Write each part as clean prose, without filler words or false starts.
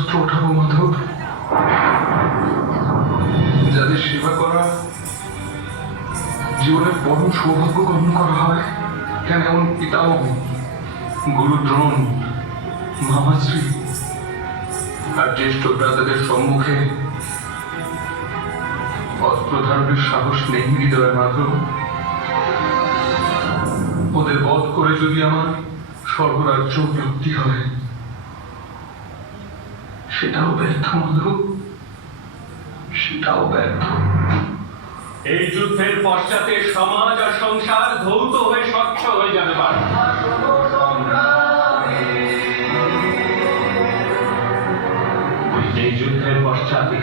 অস্ত্র ওঠাবো মাধব, যাদের সেবা করা জীবনের পরম সৌভাগ্য গ্রহণ করা হয়। কেন এমন পিতামহ, গুরু দ্রোণ, মামাশ্রী আর জ্যেষ্ঠ ভ্রাতাদের সম্মুখে অস্ত্র ধারণের সাহস নেই হৃদয় মাধব। ওদের বধ করে যদি আমার স্বর্গরাজ্য প্রাপ্তি হয়, সেটাও ব্যর্থ মাধব, সেটাও ব্যর্থ। এই যুদ্ধের পশ্চাতে সমাজ আর সংসার ধৌত হয়ে স্বচ্ছ হয়ে যাবে। এই যুদ্ধের পশ্চাতে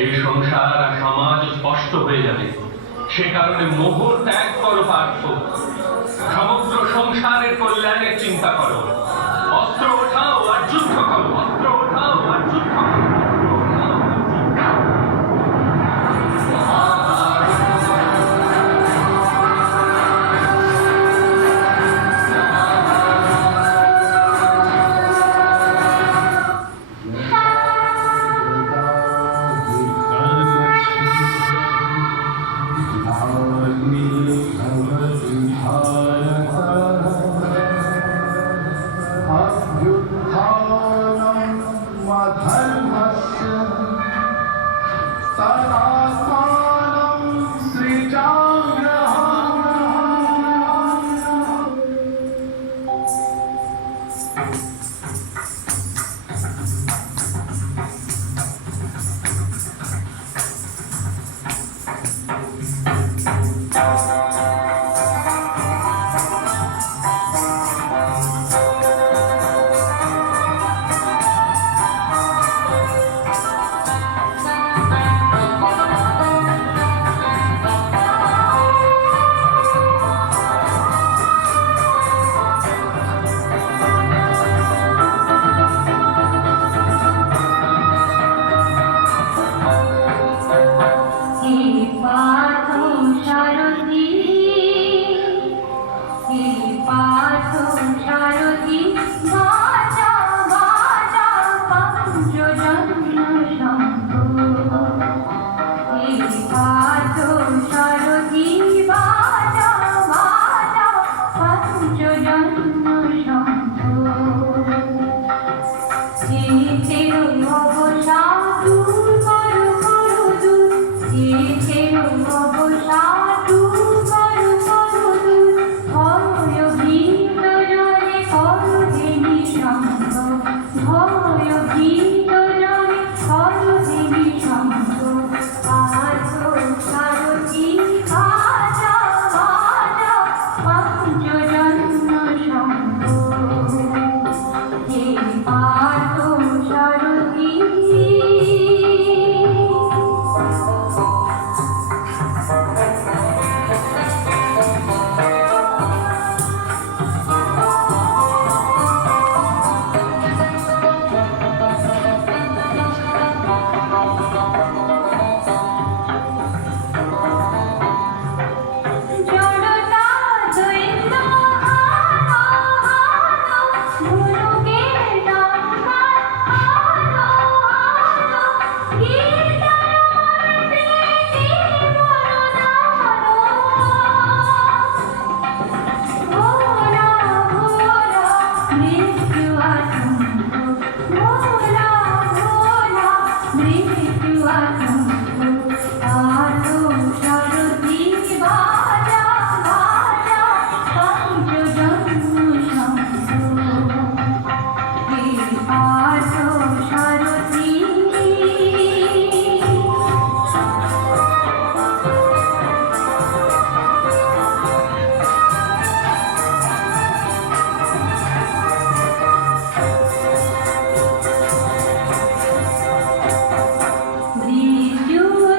এই সংসার আর সমাজ স্পষ্ট হয়ে যাবে। সে কারণে মোহ ত্যাগ করো পার্থ, সমগ্র সংসারের কল্যাণের চিন্তা করো। অস্ত্র ওঠাও আর যুদ্ধ করো, অস্ত্র ওঠাও আর যুদ্ধ করো।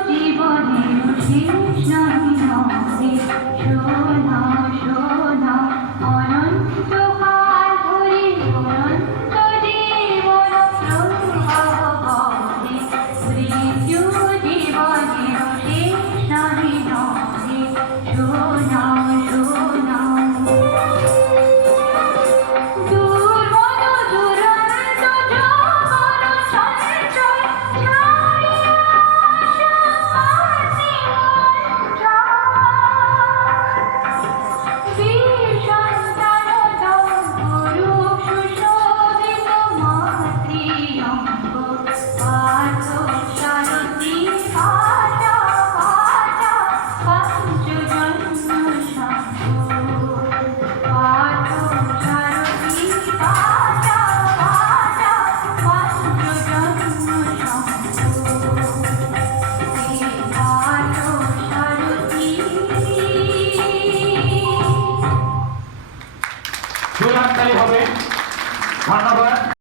জীবনের শেষ নাই, সোনা